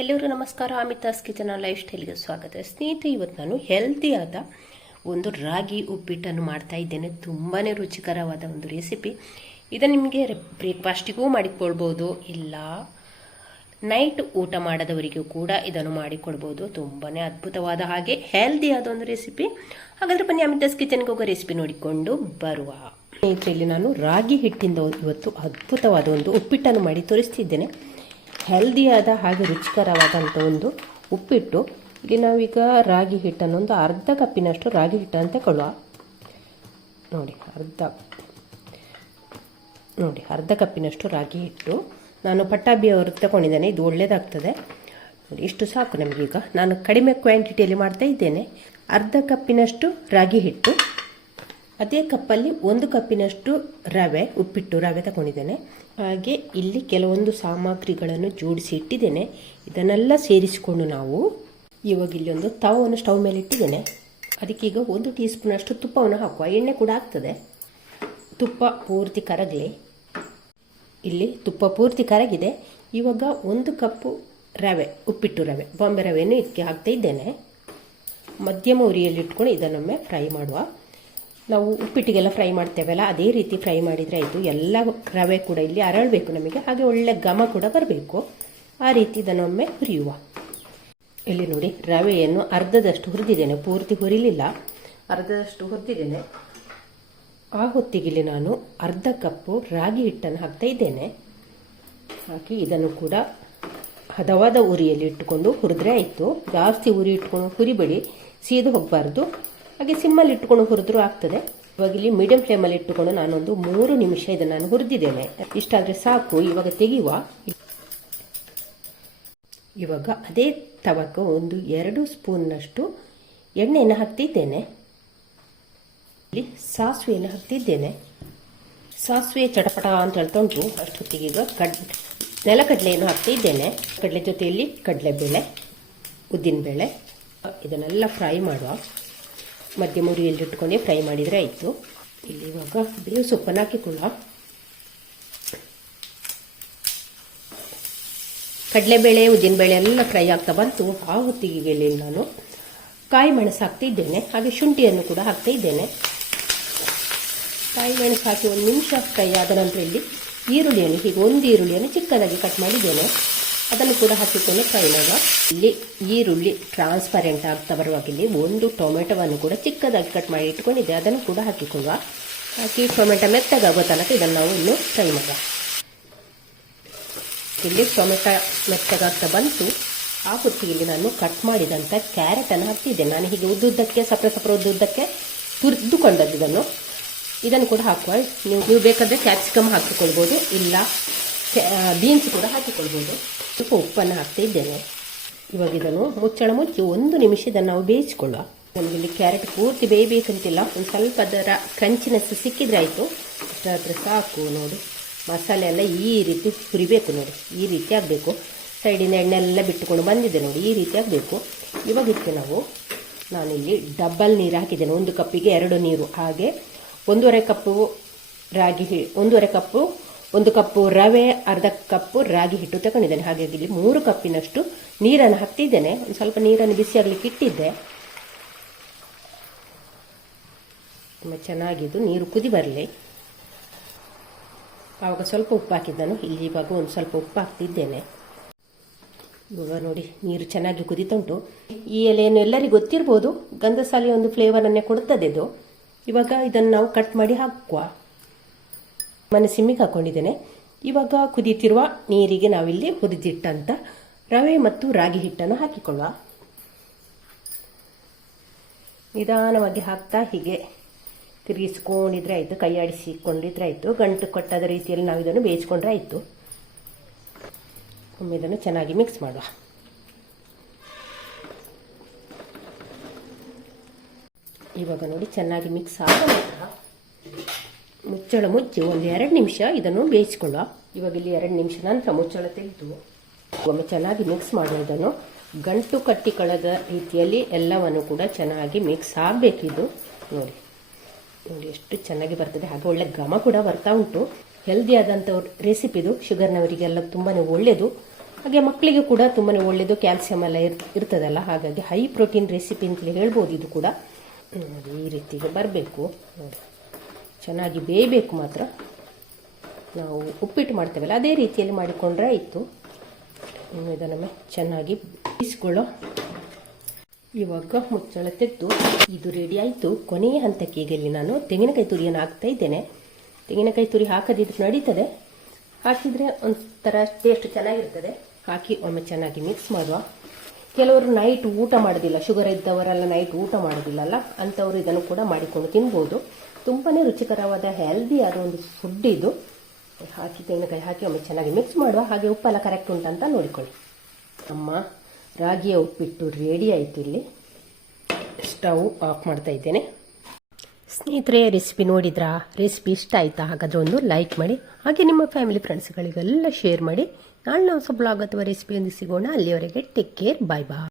ಎಲ್ಲರಿಗೂ ನಮಸ್ಕಾರ. Amitha's kitchen life ಸ್ಟೈಲ್ಗೆ ಸ್ವಾಗತ. ಸ್ನೇಹಿತರೆ, ಇವತ್ತು ನಾನು ಹೆಲ್ತಿಯಾದ ಒಂದು ರಾಗಿ ಉಪ್ಪಿಟ್ಟನ್ನು ಮಾಡ್ತಾ ಇದ್ದೇನೆ. ತುಂಬಾ ರುಚಿಕರವಾದ ಒಂದು ರೆಸಿಪಿ. ಇದನ್ನು ನಿಮಗೆ ಬ್ರೇಕ್ಫಾಸ್ಟಿಗೂ ಮಾಡಿಕೊಳ್ಬೋದು, ಇಲ್ಲ ನೈಟ್ ಊಟ ಮಾಡದವರಿಗೂ ಕೂಡ ಇದನ್ನು ಮಾಡಿಕೊಳ್ಬೋದು. ತುಂಬಾ ಅದ್ಭುತವಾದ ಹಾಗೆ ಹೆಲ್ದಿಯಾದ ಒಂದು ರೆಸಿಪಿ. ಹಾಗಾದ್ರೆ ಬನ್ನಿ ಅಮಿತಾಸ್ ಕಿಚನ್ಗೆ ಹೋಗೋ ರೆಸಿಪಿ ನೋಡಿಕೊಂಡು ಬರುವ. ಸ್ನೇಹಿತರೆ, ಇಲ್ಲಿ ನಾನು ರಾಗಿ ಹಿಟ್ಟಿಂದ ಇವತ್ತು ಅದ್ಭುತವಾದ ಒಂದು ಉಪ್ಪಿಟ್ಟನ್ನು ಮಾಡಿ ತೋರಿಸ್ತಿದ್ದೇನೆ. ಹೆಲ್ದಿಯಾದ ಹಾಗೆ ರುಚಿಕರವಾದಂಥ ಒಂದು ಉಪ್ಪಿಟ್ಟು. ಇಲ್ಲಿ ನಾವೀಗ ರಾಗಿ ಹಿಟ್ಟನ್ನು ಒಂದು ಅರ್ಧ ಕಪ್ಪಿನಷ್ಟು ರಾಗಿ ಹಿಟ್ಟನ್ನು ತಗೊಳ್ಳುವ. ನೋಡಿ, ಅರ್ಧ ಕಪ್ಪಿನಷ್ಟು ರಾಗಿ ಹಿಟ್ಟು ನಾನು ಪಟ್ಟಾಭಿ ಅವರು ತಗೊಂಡಿದ್ದೇನೆ. ಇದು ಒಳ್ಳೆಯದಾಗ್ತದೆ. ನೋಡಿ, ಇಷ್ಟು ಸಾಕು ನಮಗೀಗ. ನಾನು ಕಡಿಮೆ ಕ್ವಾಂಟಿಟಿಯಲ್ಲಿ ಮಾಡ್ತಾ ಇದ್ದೇನೆ. ಅರ್ಧ ಕಪ್ಪಿನಷ್ಟು ರಾಗಿ ಹಿಟ್ಟು, ಅದೇ ಕಪ್ಪಲ್ಲಿ 1 ಕಪ್ಪಿನಷ್ಟು ರವೆ, ಉಪ್ಪಿಟ್ಟು ರವೆ ತಗೊಂಡಿದ್ದೇನೆ. ಹಾಗೆ ಇಲ್ಲಿ ಕೆಲವೊಂದು ಸಾಮಗ್ರಿಗಳನ್ನು ಜೋಡಿಸಿ ಇಟ್ಟಿದ್ದೇನೆ. ಇದನ್ನೆಲ್ಲ ಸೇರಿಸಿಕೊಂಡು ನಾವು ಇವಾಗ ಇಲ್ಲಿ ಒಂದು ತವವನ್ನು ಸ್ಟವ್ ಮೇಲೆ ಇಟ್ಟಿದ್ದೇನೆ. ಅದಕ್ಕೀಗ 1 ಟೀ ಸ್ಪೂನ್ ಅಷ್ಟು ತುಪ್ಪವನ್ನು ಹಾಕುವ. ಎಣ್ಣೆ ಕೂಡ ಆಗ್ತದೆ. ತುಪ್ಪ ಪೂರ್ತಿ ಕರಗಲಿ. ಇಲ್ಲಿ ತುಪ್ಪ ಪೂರ್ತಿ ಕರಗಿದೆ. ಇವಾಗ 1 ಕಪ್ಪು ರವೆ, ಉಪ್ಪಿಟ್ಟು ರವೆ, ಬಾಂಬೆ ರವೆಯನ್ನು ಇದಕ್ಕೆ ಹಾಕ್ತಾ ಇದ್ದೇನೆ. ಮಧ್ಯಮ ಉರಿಯಲ್ಲಿ ಇಟ್ಕೊಂಡು ಇದನ್ನೊಮ್ಮೆ ಫ್ರೈ ಮಾಡುವ. ನಾವು ಉಪ್ಪಿಟ್ಟಿಗೆಲ್ಲ ಫ್ರೈ ಮಾಡ್ತೇವಲ್ಲ, ಅದೇ ರೀತಿ ಫ್ರೈ ಮಾಡಿದರೆ ಆಯಿತು. ಎಲ್ಲ ರವೆ ಕೂಡ ಇಲ್ಲಿ ಅರಳಬೇಕು ನಮಗೆ, ಹಾಗೆ ಒಳ್ಳೆ ಘಮ ಕೂಡ ಬರಬೇಕು. ಆ ರೀತಿ ಇದನ್ನೊಮ್ಮೆ ಹುರಿಯುವ. ಇಲ್ಲಿ ನೋಡಿ, ರವೆಯನ್ನು ಅರ್ಧದಷ್ಟು ಹುರಿದಿದ್ದೇನೆ, ಪೂರ್ತಿ ಹುರಿಲಿಲ್ಲ, ಅರ್ಧದಷ್ಟು ಹುರಿದಿದ್ದೇನೆ. ಆ ಹೊತ್ತಿಗೆ ನಾನು ಅರ್ಧ ಕಪ್ಪು ರಾಗಿ ಹಿಟ್ಟನ್ನು ಹಾಕ್ತಾ ಇದ್ದೇನೆ. ಹಾಕಿ ಇದನ್ನು ಕೂಡ ಹದವಾದ ಉರಿಯಲ್ಲಿ ಇಟ್ಟುಕೊಂಡು ಹುರಿದ್ರೆ ಆಯಿತು. ಜಾಸ್ತಿ ಉರಿ ಇಟ್ಕೊಂಡು ಹುರಿಬೇಡಿ, ಸೀದು ಹೋಗಬಾರ್ದು. ಹಾಗೆ ಸಿಮ್ಮಲ್ಲಿ ಇಟ್ಟುಕೊಂಡು ಹುರಿದ್ರೂ ಆಗ್ತದೆ. ಇವಾಗ ಇಲ್ಲಿ ಮೀಡಿಯಂ ಫ್ಲೇಮಲ್ಲಿ ಇಟ್ಟುಕೊಂಡು ನಾನೊಂದು 3 ನಿಮಿಷ ಇದನ್ನು ನಾನು ಹುರಿದಿದ್ದೇನೆ. ಇಷ್ಟಾದರೆ ಸಾಕು. ಇವಾಗ ತೆಗೆಯುವ. ಇವಾಗ ಅದೇ ತವಕ್ಕೆ 1-2 ಸ್ಪೂನ್ನಷ್ಟು ಎಣ್ಣೆಯನ್ನು ಹಾಕ್ತಿದ್ದೇನೆ. ಇಲ್ಲಿ ಸಾಸಿವೆಯನ್ನು ಹಾಕ್ತಿದ್ದೇನೆ. ಸಾಸಿವೆ ಚಟಪಟ ಅಂತ ಹೇಳ್ತಾ ಉಂಟು. ಅಷ್ಟೊತ್ತಿಗೆ ಈಗ ನೆಲಕಡಲೆಯನ್ನು ಹಾಕ್ತಿದ್ದೇನೆ. ಕಡಲೆ ಜೊತೆಯಲ್ಲಿ ಕಡಲೆಬೇಳೆ, ಉದ್ದಿನಬೇಳೆ, ಇದನ್ನೆಲ್ಲ ಫ್ರೈ ಮಾಡುವ. ಮಧ್ಯಮ ಉರಿಯಲ್ಲಿ ಇಟ್ಕೊಂಡೆ ಫ್ರೈ ಮಾಡಿದರೆ ಆಯಿತು. ಇಲ್ಲಿ ಇವಾಗ ಬೇವು ಸೊಪ್ಪನ್ನು ಹಾಕಿಕೊಳ್ಳುವ. ಕಡಲೆಬೇಳೆ, ಉದ್ದಿನಬೇಳೆ ಎಲ್ಲ ಫ್ರೈ ಆಗ್ತಾ ಬಂತು. ಆ ಹೊತ್ತಿಗೆ ಇಲ್ಲಿ ನಾನು ಕಾಯಿ ಮೆಣಸು ಹಾಕ್ತಿದ್ದೇನೆ. ಹಾಗೆ ಶುಂಠಿಯನ್ನು ಕೂಡ ಹಾಕ್ತಾ ಇದ್ದೇನೆ. ಕಾಯಿ ಮೆಣಸು ಹಾಕಿ 1 ನಿಮಿಷ ಫ್ರೈ ಆದ ನಂತರ ಇಲ್ಲಿ ಈರುಳ್ಳಿಯನ್ನು, ಹೀಗೆ 1 ಈರುಳ್ಳಿಯನ್ನು ಚಿಕ್ಕದಾಗಿ ಕಟ್ ಮಾಡಿದ್ದೇನೆ, ಅದನ್ನು ಕೂಡ ಹಾಕಿಕೊಂಡು ಫ್ರೈ ಮಾಡುವ. ಇಲ್ಲಿ ಈರುಳ್ಳಿ ಟ್ರಾನ್ಸ್ಪರೆಂಟ್ ಆಗ್ತಾ ಬರುವಾಗ ಇಲ್ಲಿ 1 ಟೊಮೆಟೊವನ್ನು ಕೂಡ ಚಿಕ್ಕದಾಗಿ ಕಟ್ ಮಾಡಿ ಇಟ್ಕೊಂಡಿದ್ದೆ, ಅದನ್ನು ಕೂಡ ಹಾಕಿಕೊಳ್ಳುವ. ಹಾಕಿ ಟೊಮೆಟೊ ಮೆತ್ತಗಾಗೋ ತನಕ ಇದನ್ನು ನಾವು ಇನ್ನು ಫ್ರೈ ಮಾಡುವ. ಇಲ್ಲಿ ಟೊಮೆಟೊ ಮೆತ್ತಗಾಗ್ತಾ ಬಂತು. ಆ ಹೊತ್ತಿಗೆ ಇಲ್ಲಿ ನಾನು ಕಟ್ ಮಾಡಿದಂಥ ಕ್ಯಾರೆಟನ್ನು ಹಾಕ್ತಿದ್ದೇನೆ. ನಾನು ಹೀಗೆ ಉದ್ದುದ್ದಕ್ಕೆ ಸಪ್ರ ಉದ್ದುದ್ದಕ್ಕೆ ತುರಿದುಕೊಂಡದ್ದು ಇದನ್ನು ಕೂಡ ಹಾಕುವ. ನೀವು ಬೇಕಾದರೆ ಕ್ಯಾಪ್ಸಿಕಮ್ ಹಾಕಿಕೊಳ್ಬೋದು, ಇಲ್ಲ ಬೀನ್ಸ್ ಕೂಡ ಹಾಕಿಕೊಳ್ಬೋದು. ಸ್ವಲ್ಪ ಉಪ್ಪನ್ನು ಹಾಕ್ತಾ ಇದ್ದೇನೆ. ಇವಾಗ ಇದನ್ನು ಮುಚ್ಚಳ ಮುಚ್ಚಿ 1 ನಿಮಿಷ ಇದನ್ನು ನಾವು ಬೇಯಿಸಿಕೊಳ್ಳುವ. ನಮಗೆ ಇಲ್ಲಿ ಕ್ಯಾರೆಟ್ ಪೂರ್ತಿ ಬೇಯಬೇಕಂತಿಲ್ಲ, ಒಂದು ಸ್ವಲ್ಪ ಅದರ ಕ್ರಂಚಿನೆಸ್ ಸಿಕ್ಕಿದ್ರೆ ಆಯಿತು. ಅಷ್ಟಾದರೆ ಸಾಕು. ನೋಡಿ, ಮಸಾಲೆ ಎಲ್ಲ ಈ ರೀತಿ ಹುರಿಬೇಕು. ನೋಡಿ, ಈ ರೀತಿ ಆಗಬೇಕು. ಸೈಡಿಂದ ಎಣ್ಣೆಲ್ಲ ಬಿಟ್ಟುಕೊಂಡು ಬಂದಿದೆ ನೋಡಿ, ಈ ರೀತಿ ಆಗಬೇಕು. ಇವಾಗ ಇದಕ್ಕೆ ನಾನಿಲ್ಲಿ ಡಬಲ್ ನೀರು ಹಾಕಿದ್ದೇನೆ. 1 ಕಪ್ಪಿಗೆ 2 ನೀರು. ಹಾಗೆ 1.5 ಕಪ್ಪು ರಾಗಿ 1 ಕಪ್ಪು ರವೆ, ಅರ್ಧ ಕಪ್ಪು ರಾಗಿ ಹಿಟ್ಟು ತಗೊಂಡಿದ್ದೇನೆ. ಹಾಗಾಗಿ ಇಲ್ಲಿ 3 ಕಪ್ಪಿನಷ್ಟು ನೀರನ್ನು ಹಾಕ್ತಿದ್ದೇನೆ. ಒಂದು ಸ್ವಲ್ಪ ನೀರನ್ನು ಬಿಸಿ ಆಗಲಿಕ್ಕೆ ಇಟ್ಟಿದ್ದೆ. ತುಂಬ ಚೆನ್ನಾಗಿದ್ದು ನೀರು ಕುದಿ ಬರಲಿ. ಆವಾಗ ಸ್ವಲ್ಪ ಉಪ್ಪು ಹಾಕಿದ್ದನು. ಇಲ್ಲಿ ಇವಾಗ ಒಂದು ಸ್ವಲ್ಪ ಉಪ್ಪು ಹಾಕ್ತಿದ್ದೇನೆ. ಇವಾಗ ನೋಡಿ, ನೀರು ಚೆನ್ನಾಗಿ ಕುದಿತುಂಟು. ಈ ಎಲೆಯನ್ನು ಎಲ್ಲರಿಗೂ ಗೊತ್ತಿರ್ಬೋದು, ಗಂಧಸಾಲಿ ಒಂದು ಫ್ಲೇವರನ್ನೇ ಕೊಡುತ್ತದೆ ಇದು. ಇವಾಗ ಇದನ್ನು ನಾವು ಕಟ್ ಮಾಡಿ ಹಾಕುವ. ಸಿಮ್ಮಿಗೆ ಹಾಕೊಂಡಿದ್ದೇನೆ. ಇವಾಗ ಕುದೀತಿರುವ ನೀರಿಗೆ ನಾವಿಲ್ಲಿ ಹುರಿದಿಟ್ಟಂಥ ರವೆ ಮತ್ತು ರಾಗಿ ಹಿಟ್ಟನ್ನು ಹಾಕಿಕೊಳ್ಳುವ. ನಿಧಾನವಾಗಿ ಹಾಕ್ತಾ ಹೀಗೆ ತಿರುಗಿಸ್ಕೊಂಡಿದ್ರೆ ಆಯಿತು, ಕೈ ಆಡಿಸಿಕೊಂಡಿದ್ರೆ ಆಯಿತು. ಗಂಟು ಕೊಟ್ಟದ ರೀತಿಯಲ್ಲಿ ನಾವು ಇದನ್ನು ಬೇಯಿಸ್ಕೊಂಡ್ರೆ ಆಯಿತು. ಒಮ್ಮೆ ಇದನ್ನು ಚೆನ್ನಾಗಿ ಮಿಕ್ಸ್ ಮಾಡುವ. ಇವಾಗ ನೋಡಿ, ಚೆನ್ನಾಗಿ ಮಿಕ್ಸ್ ಆದ ನಂತರ ಮುಚ್ಚಳ ಮುಚ್ಚಿ 1-2 ನಿಮಿಷ ಇದನ್ನು ಬೇಯಿಸಿಕೊಳ್ಳುವ. ಇವಾಗ ಇಲ್ಲಿ 2 ನಿಮಿಷ ನಂತರ ಮುಚ್ಚಳ ತೆಗೆದು ಒಮ್ಮೆ ಚೆನ್ನಾಗಿ ಮಿಕ್ಸ್ ಮಾಡುವುದನ್ನು. ಗಂಟು ಕಟ್ಟಿಕೊಳ್ಳದ ರೀತಿಯಲ್ಲಿ ಎಲ್ಲವನ್ನು ಕೂಡ ಚೆನ್ನಾಗಿ ಮಿಕ್ಸ್ ಆಗಬೇಕಿದು. ನೋಡಿ ಎಷ್ಟು ಚೆನ್ನಾಗಿ ಬರ್ತದೆ. ಹಾಗೆ ಒಳ್ಳೆ ಘಮ ಕೂಡ ಬರ್ತಾ ಉಂಟು. ಹೆಲ್ದಿ ಆದಂಥ ರೆಸಿಪಿದು, ಶುಗರ್ನವರಿಗೆಲ್ಲ ತುಂಬಾ ಒಳ್ಳೆಯದು. ಹಾಗೆ ಮಕ್ಕಳಿಗೆ ಕೂಡ ತುಂಬಾ ಒಳ್ಳೆಯದು, ಕ್ಯಾಲ್ಸಿಯಂ ಎಲ್ಲ ಇರ್ತದಲ್ಲ, ಹಾಗಾಗಿ ಹೈ ಪ್ರೋಟೀನ್ ರೆಸಿಪಿ ಅಂತಲೇ ಹೇಳ್ಬೋದು ಇದು ಕೂಡ. ನೋಡಿ ಈ ರೀತಿಗೆ ಬರಬೇಕು, ನೋಡಿ ಚೆನ್ನಾಗಿ ಬೇಯಬೇಕು ಮಾತ್ರ. ನಾವು ಉಪ್ಪಿಟ್ಟು ಮಾಡ್ತೇವಲ್ಲ ಅದೇ ರೀತಿಯಲ್ಲಿ ಮಾಡಿಕೊಂಡ್ರೆ ಆಯಿತು. ಇದನ್ನು ಚೆನ್ನಾಗಿ ಬೇಯಿಸ್ಕೊಳ್ಳೋ. ಇವಾಗ ಮುಚ್ಚಳ ತೆಗೆದು ಇದು ರೆಡಿ ಆಯಿತು. ಕೊನೆಯ ಹಂತಕ್ಕೆ ಈಗ ಇಲ್ಲಿ ನಾನು ತೆಂಗಿನಕಾಯಿ ತುರಿಯನ್ನು ಹಾಕ್ತಾ ಇದ್ದೇನೆ. ತೆಂಗಿನಕಾಯಿ ತುರಿ ಹಾಕದಿದ್ರೆ ನಡೀತದೆ, ಹಾಕಿದರೆ ಒಂಥರ ಟೇಸ್ಟ್ ಚೆನ್ನಾಗಿರ್ತದೆ. ಹಾಕಿ ಒಮ್ಮೆ ಚೆನ್ನಾಗಿ ಮಿಕ್ಸ್ ಮಾಡುವ. ಕೆಲವರು ನೈಟ್ ಊಟ ಮಾಡೋದಿಲ್ಲ, ಶುಗರ್ ಇದ್ದವರೆಲ್ಲ ನೈಟ್ ಊಟ ಮಾಡೋದಿಲ್ಲಲ್ಲ, ಅಂಥವರು ಇದನ್ನು ಕೂಡ ಮಾಡಿಕೊಂಡು ತಿನ್ಬೋದು. ತುಂಬಾ ರುಚಿಕರವಾದ ಹೆಲ್ದಿ ಆದ ಒಂದು ಫುಡ್ ಇದು. ಹಾಕಿ ತೆಂಗಿನಕಾಯಿ ಹಾಕಿ ಒಮ್ಮೆ ಚೆನ್ನಾಗಿ ಮಿಕ್ಸ್ ಮಾಡುವ. ಹಾಗೆ ಉಪ್ಪೆಲ್ಲ ಕರೆಕ್ಟ್ ಉಂಟಂತ ನೋಡಿಕೊಳ್ಳಿ. ನಮ್ಮ ರಾಗಿಯ ಉಪ್ಪಿಟ್ಟು ರೆಡಿ ಆಯಿತು. ಇಲ್ಲಿ ಸ್ಟವ್ ಆಫ್ ಮಾಡ್ತಾ ಇದ್ದೇನೆ. ಸ್ನೇಹಿತರೆ, ರೆಸಿಪಿ ನೋಡಿದ್ರಾ? ರೆಸಿಪಿ ಇಷ್ಟ ಆಯಿತಾ? ಹಾಗಾದರೆ ಒಂದು ಲೈಕ್ ಮಾಡಿ, ಹಾಗೆ ನಿಮ್ಮ ಫ್ಯಾಮಿಲಿ ಫ್ರೆಂಡ್ಸ್ಗಳಿಗೆಲ್ಲ ಶೇರ್ ಮಾಡಿ. ನಾಳೆ ನಾವು ಬ್ಲಾಗ್ ಅಥವಾ ರೆಸಿಪಿಯೊಂದು ಸಿಗೋಣ. ಅಲ್ಲಿಯವರೆಗೆ ಟೇಕ್ ಕೇರ್, ಬಾಯ್ ಬಾಯ್.